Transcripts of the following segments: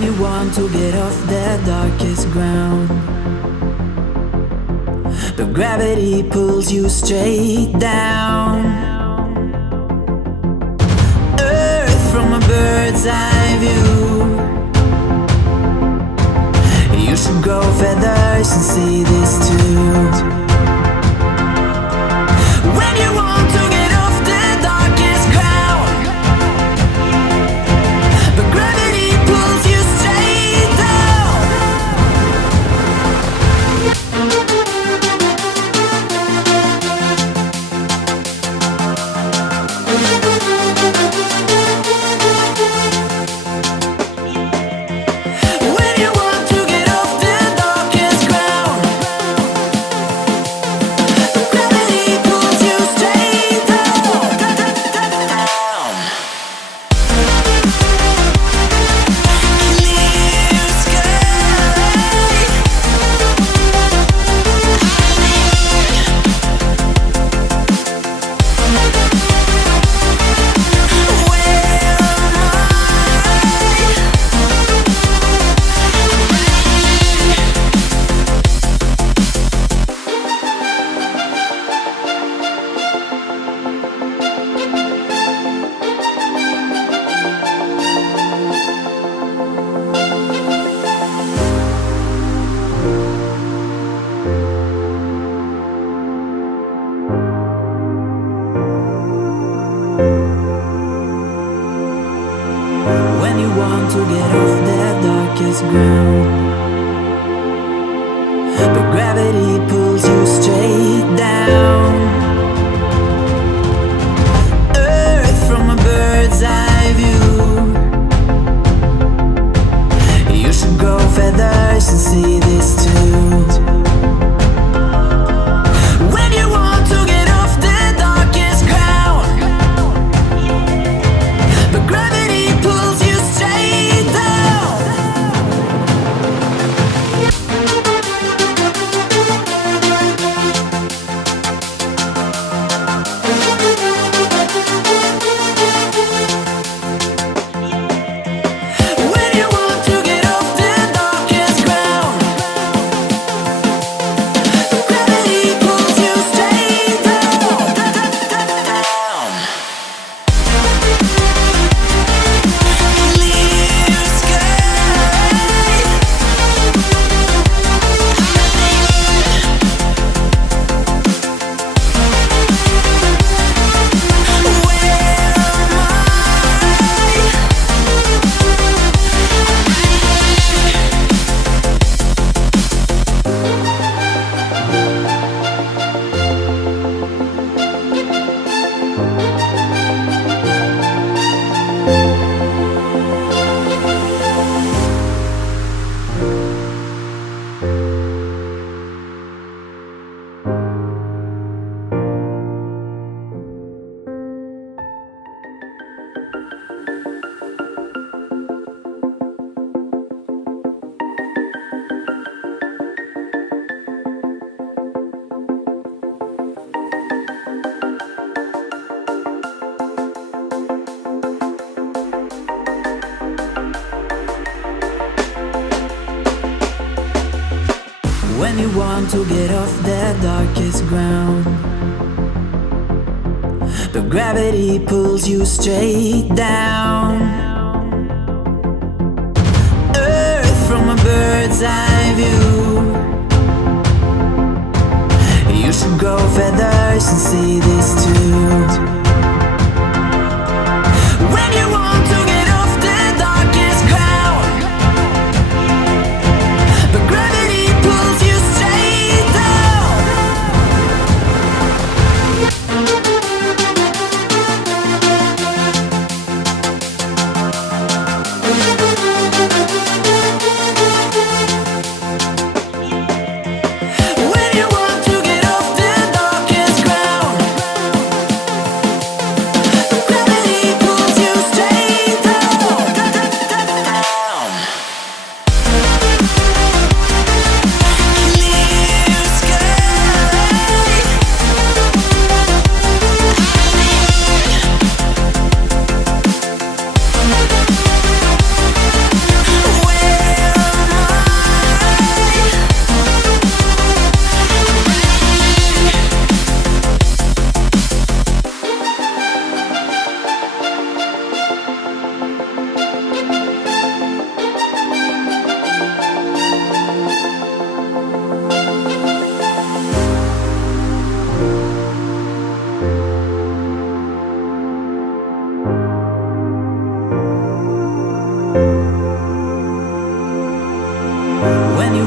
When you want to get off the darkest ground, but gravity pulls you straight down. Earth from a bird's eye view. You should grow feathers and see this too. When you want to get off the darkest ground, but gravity pulls you straight down. When you want to get off the darkest ground, but gravity pulls you straight down. Clear sky. When you want to get off the darkest ground, but gravity pulls you straight down. Earth from a bird's eye view. You should grow feathers and see this too. When you want to get off the darkest ground, but gravity pulls you straight down. When you want to get off the darkest ground, but gravity pulls you straight down. Clear sky. When you want to get off the darkest ground, but gravity pulls you straight down. Earth from a bird's eye view. You should grow feathers and see this too. When you want to get off the darkest ground, but gravity pulls you straight down. When you want to get off the darkest ground,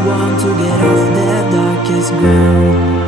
want to get off that darkest ground.